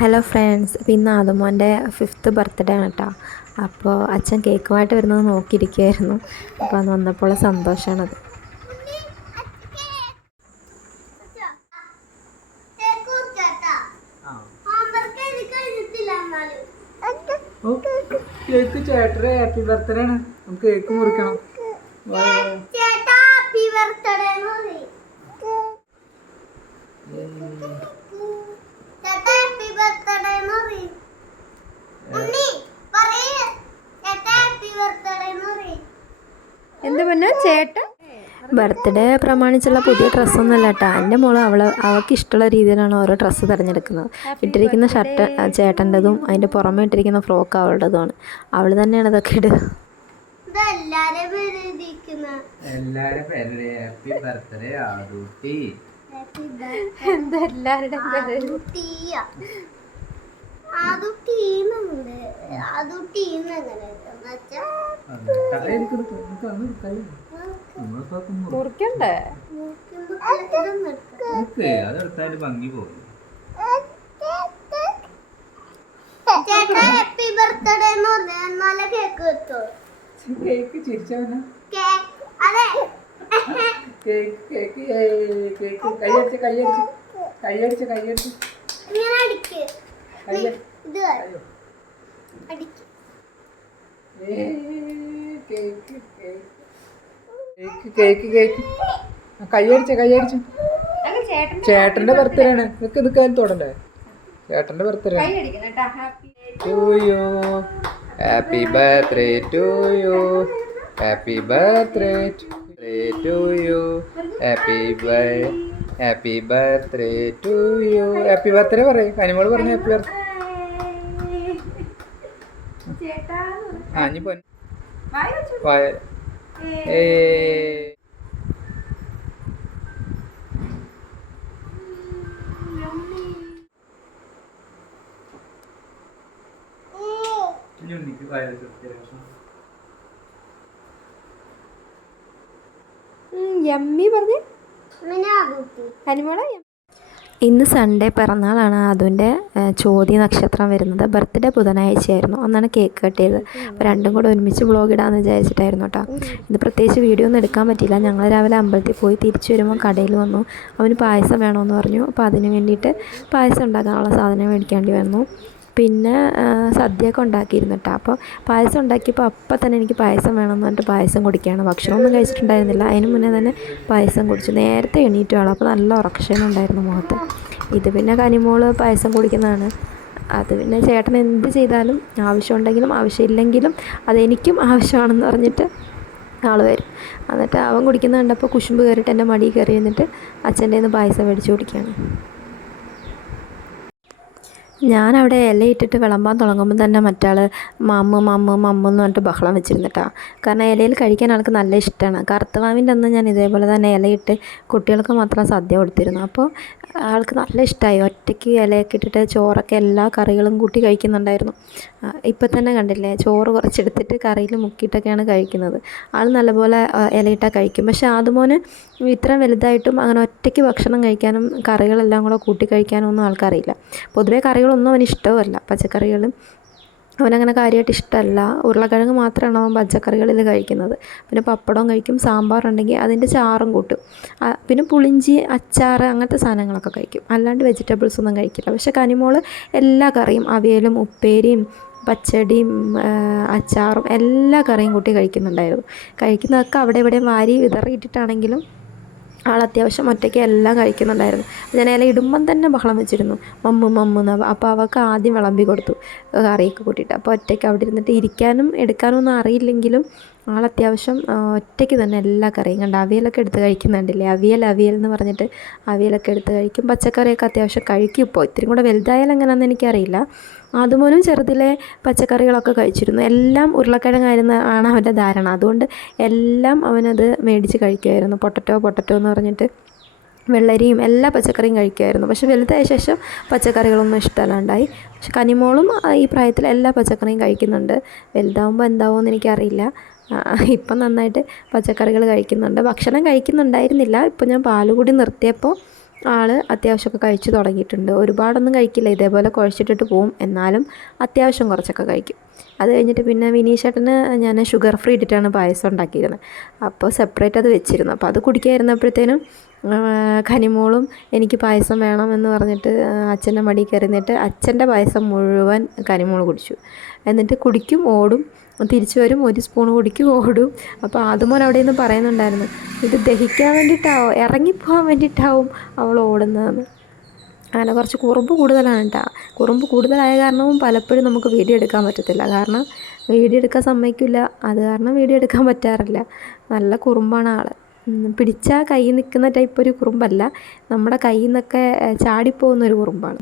Hello friends, അപ്പോൾ ഇന്ന് ആദമോൻ്റെ 5th birthday ആണ് കേട്ടോ. അപ്പോൾ അച്ഛൻ കേക്കുമായിട്ട് വരുന്നത് നോക്കിയിരിക്കുകയായിരുന്നു. അപ്പോൾ അന്ന് വന്നപ്പോൾ സന്തോഷമാണത്. കേക്ക് ചേട്ടൻ്റെ ഹാപ്പി ബർത്ത്ഡേ ആണ്. നമുക്ക് കേക്ക് മുറിക്കണം. എന്താ പറഞ്ഞാൽ ചേട്ടൻ ബർത്ത്ഡേ പ്രമാണിച്ചുള്ള പുതിയ ഡ്രസ്സൊന്നുമല്ല കേട്ടോ. എൻ്റെ മോള് അവൾക്ക് ഇഷ്ടമുള്ള രീതിയിലാണ് ഓരോ ഡ്രസ്സ് തിരഞ്ഞെടുക്കുന്നത്. ഇട്ടിരിക്കുന്ന ഷർട്ട് ചേട്ടൻ്റെതും അതിൻ്റെ പുറമെ ഇട്ടിരിക്കുന്ന ഫ്രോക്ക് അവളുടേതുമാണ്. അവൾ തന്നെയാണ് ഇതൊക്കെ ഇടുക. മുറിക്കണ്ടേ? അതെടുത്താല് ഭംഗി പോകും. കേക്ക് ചിരിച്ചവനാ. കൈയടിച്ച് കൈയടിച്ച് ചേട്ടന്റെ ബർത്ത്ഡേ ആണ്. നിനക്ക് നിൽക്കാൻ തൊടണ്ടേ? ചേട്ടന്റെ birthday. Happy birthday to you, happy birthday to you, happy birthday to you. Happy birthday പറയും. കനിമോള് പറഞ്ഞു ഹാപ്പി ബർത്ത്ഡേ. ഇനി പോയി യമ്മി പറഞ്ഞേ ഹനിമോളെ. ഇന്ന് സൺഡേ പിറന്നാളാണ്. അതുൻ്റെ ചോതി നക്ഷത്രം വരുന്നത്. ബർത്ത്ഡേ ബുധനാഴ്ചയായിരുന്നു. അന്നാണ് കേക്ക് കട്ട് ചെയ്തത്. അപ്പോൾ രണ്ടും കൂടെ ഒരുമിച്ച് വ്ളോഗ് ഇടാമെന്ന് വിചാരിച്ചിട്ടായിരുന്നു കേട്ടോ. ഇത് പ്രത്യേകിച്ച് വീഡിയോ ഒന്നും എടുക്കാൻ പറ്റിയില്ല. ഞങ്ങൾ രാവിലെ അമ്പലത്തിൽ പോയി തിരിച്ചു വരുമ്പോൾ കടയിൽ വന്നു. അവന് പായസം വേണമെന്ന് പറഞ്ഞു. അപ്പോൾ അതിന് വേണ്ടിയിട്ട് പായസം ഉണ്ടാക്കാനുള്ള സാധനം മേടിക്കേണ്ടി വന്നു. പിന്നെ സദ്യയൊക്കെ ഉണ്ടാക്കിയിരുന്നു കേട്ടോ. അപ്പോൾ പായസം ഉണ്ടാക്കിയപ്പോൾ അപ്പം തന്നെ എനിക്ക് പായസം വേണമെന്ന് പറഞ്ഞിട്ട് പായസം കുടിക്കുകയാണ്. ഭക്ഷണമൊന്നും കഴിച്ചിട്ടുണ്ടായിരുന്നില്ല. അതിന് മുന്നേ തന്നെ പായസം കുടിച്ചു. നേരത്തെ എണീറ്റു ആൾ. അപ്പോൾ നല്ല ഉറക്ഷനുണ്ടായിരുന്നു മുഖത്ത്. ഇത് പിന്നെ കനിമോള് പായസം കുടിക്കുന്നതാണ്. അത് പിന്നെ ചേട്ടൻ എന്ത് ചെയ്താലും ആവശ്യമുണ്ടെങ്കിലും ആവശ്യമില്ലെങ്കിലും അതെനിക്കും ആവശ്യമാണെന്ന് പറഞ്ഞിട്ട് ആൾ വരും. എന്നിട്ട് അവൻ കുടിക്കുന്നത് കണ്ടപ്പോൾ കുശുമ്പ് കയറിയിട്ട് എൻ്റെ മടി കയറി എന്നിട്ട് അച്ഛൻ്റെ നിന്ന് പായസം മേടിച്ച് കുടിക്കുകയാണ്. ഞാനവിടെ ഇലയിട്ടിട്ട് വിളമ്പാൻ തുടങ്ങുമ്പോൾ തന്നെ മറ്റാൾ മമ്മ് എന്ന് പറഞ്ഞിട്ട് ബഹളം വെച്ചിരുന്നിട്ടാ. കാരണം ഇലയിൽ കഴിക്കാൻ ആൾക്ക് നല്ല ഇഷ്ടമാണ്. കറുത്തവാവിൻ്റെ അന്ന് ഞാൻ ഇതേപോലെ തന്നെ ഇലയിട്ട് കുട്ടികൾക്ക് മാത്രം സദ്യ കൊടുത്തിരുന്നു. അപ്പോൾ ആൾക്ക് നല്ല ഇഷ്ടമായി. ഒറ്റയ്ക്ക് ഇലയൊക്കെ ഇട്ടിട്ട് ചോറൊക്കെ എല്ലാ കറികളും കൂട്ടി കഴിക്കുന്നുണ്ടായിരുന്നു. ഇപ്പം തന്നെ കണ്ടില്ലേ, ചോറ് കുറച്ചെടുത്തിട്ട് കറിയിൽ മുക്കിയിട്ടൊക്കെയാണ് കഴിക്കുന്നത്. ആൾ നല്ലപോലെ ഇലയിട്ടാൽ കഴിക്കും. പക്ഷേ ആദ്യമോന് ഇത്ര വലുതായിട്ടും അങ്ങനെ ഒറ്റയ്ക്ക് ഭക്ഷണം കഴിക്കാനും കറികളെല്ലാം കൂടെ കൂട്ടി കഴിക്കാനും ഒന്നും ആൾക്കറിയില്ല. പൊതുവേ കറികളൊന്നും അവന് ഇഷ്ടവുമല്ല. പച്ചക്കറികളും അവനങ്ങനെ കാര്യമായിട്ട് ഇഷ്ടമല്ല. ഉരുളക്കിഴങ്ങ് മാത്രമാണ് അവൻ പച്ചക്കറികളിൽ കഴിക്കുന്നത്. പിന്നെ പപ്പടവും കഴിക്കും. സാമ്പാറുണ്ടെങ്കിൽ അതിൻ്റെ ചാറും കൂട്ടും. പിന്നെ പുളിഞ്ചി, അച്ചാർ അങ്ങനത്തെ സാധനങ്ങളൊക്കെ കഴിക്കും. അല്ലാണ്ട് വെജിറ്റബിൾസ് ഒന്നും കഴിക്കില്ല. പക്ഷേ കനിമോൾ എല്ലാ കറിയും, അവിയലും ഉപ്പേരിയും പച്ചടിയും അച്ചാറും എല്ലാ കറിയും കൂട്ടി കഴിക്കുന്നുണ്ടായിരുന്നു. കഴിക്കുന്നതൊക്കെ അവിടെ ഇവിടെ വാരി വിതറിയിട്ടിട്ടാണെങ്കിലും ആൾ അത്യാവശ്യം ഒറ്റയ്ക്ക് എല്ലാം കഴിക്കുന്നുണ്ടായിരുന്നു. ഞാൻ ഇല ഇടുമ്പം തന്നെ ബഹളം വെച്ചിരുന്നു, മമ്മ്. അപ്പോൾ അവൾക്ക് ആദ്യം വിളമ്പി കൊടുത്തു കറിയൊക്കെ കൂട്ടിയിട്ട്. അപ്പോൾ ഒറ്റയ്ക്ക് അവിടെ ഇരുന്നിട്ട് ഇരിക്കാനും എടുക്കാനും ഒന്നും അറിയില്ലെങ്കിലും ആൾ അത്യാവശ്യം ഒറ്റയ്ക്ക് തന്നെ എല്ലാ കറിയും കണ്ട് അവിയലൊക്കെ എടുത്ത് കഴിക്കുന്നുണ്ടല്ലേ. അവിയൽ എന്ന് പറഞ്ഞിട്ട് അവിയലൊക്കെ എടുത്ത് കഴിക്കും. പച്ചക്കറിയൊക്കെ അത്യാവശ്യം കഴിക്കും. ഇപ്പോൾ ഇത്തിരി കൂടെ വലുതായാലും എങ്ങനെയാണെന്ന് എനിക്കറിയില്ല. അതുപോലും ചെറുതിലെ പച്ചക്കറികളൊക്കെ കഴിച്ചിരുന്നു. എല്ലാം ഉരുളക്കിഴങ്ങായിരുന്നു ആണ് അവൻ്റെ ധാരണ. അതുകൊണ്ട് എല്ലാം അവനത് മേടിച്ച് കഴിക്കുമായിരുന്നു. പൊട്ടറ്റോ എന്ന് പറഞ്ഞിട്ട് വെള്ളരിയും എല്ലാ പച്ചക്കറിയും കഴിക്കുമായിരുന്നു. പക്ഷേ വലുതായ ശേഷം പച്ചക്കറികളൊന്നും ഇഷ്ടമല്ലാണ്ടായി. പക്ഷെ കനിമോളും ഈ പ്രായത്തിൽ എല്ലാ പച്ചക്കറിയും കഴിക്കുന്നുണ്ട്. വലുതാവുമ്പോൾ എന്താവുമെന്ന് എനിക്കറിയില്ല. ഇപ്പം നന്നായിട്ട് പച്ചക്കറികൾ കഴിക്കുന്നുണ്ട്. ഭക്ഷണം കഴിക്കുന്നുണ്ടായിരുന്നില്ല. ഇപ്പം ഞാൻ പാലുകൂടി നിർത്തിയപ്പോൾ ആൾ അത്യാവശ്യമൊക്കെ കഴിച്ച് തുടങ്ങിയിട്ടുണ്ട്. ഒരുപാടൊന്നും കഴിക്കില്ല, ഇതേപോലെ കുഴച്ചിട്ടിട്ട് പോവും, എന്നാലും അത്യാവശ്യം കുറച്ചൊക്കെ കഴിക്കും. അത് കഴിഞ്ഞിട്ട് പിന്നെ വിനീഷേട്ടന് ഞാൻ ഷുഗർ ഫ്രീ ഇട്ടിട്ടാണ് പായസം ഉണ്ടാക്കിയിരുന്നത്. അപ്പോൾ സെപ്പറേറ്റ് അത് വെച്ചിരുന്നു. അപ്പോൾ അത് കുടിക്കാതിരുന്നപ്പോഴത്തേനും കനിമോളും എനിക്ക് പായസം വേണമെന്ന് പറഞ്ഞിട്ട് അച്ഛൻ്റെ മടിയിൽ കയറി നിന്നിട്ട് അച്ഛൻ്റെ പായസം മുഴുവൻ കനിമോൾ കുടിച്ചു. എന്നിട്ട് കുടിക്കും, ഓടും, തിരിച്ചു വരും, ഒരു സ്പൂൺ കുടിക്കും, ഓടും. അപ്പോൾ ആദ്യമോൻ അവിടെ നിന്ന് പറയുന്നുണ്ടായിരുന്നു, ഇത് ദഹിക്കാൻ വേണ്ടിയിട്ടാവും, ഇറങ്ങിപ്പോകാൻ വേണ്ടിയിട്ടാവും അവൾ ഓടുന്നതെന്ന്. അങ്ങനെ കുറച്ച് കുറുമ്പ് കൂടുതലാണ് കേട്ടോ. കുറുമ്പ് കൂടുതലായ കാരണവും പലപ്പോഴും നമുക്ക് വീഡിയോ എടുക്കാൻ പറ്റത്തില്ല. കാരണം വീഡിയോ എടുക്കാൻ സമ്മതിക്കില്ല, അത് കാരണം വീഡിയോ എടുക്കാൻ പറ്റാറില്ല. നല്ല കുറുമ്പാണ് ആൾ. പിടിച്ചാൽ കയ്യിൽ നിൽക്കുന്ന ടൈപ്പ് ഒരു കുറുമ്പല്ല, നമ്മുടെ കയ്യിൽ നിന്നൊക്കെ ചാടിപ്പോകുന്നൊരു കുറുമ്പാണ്.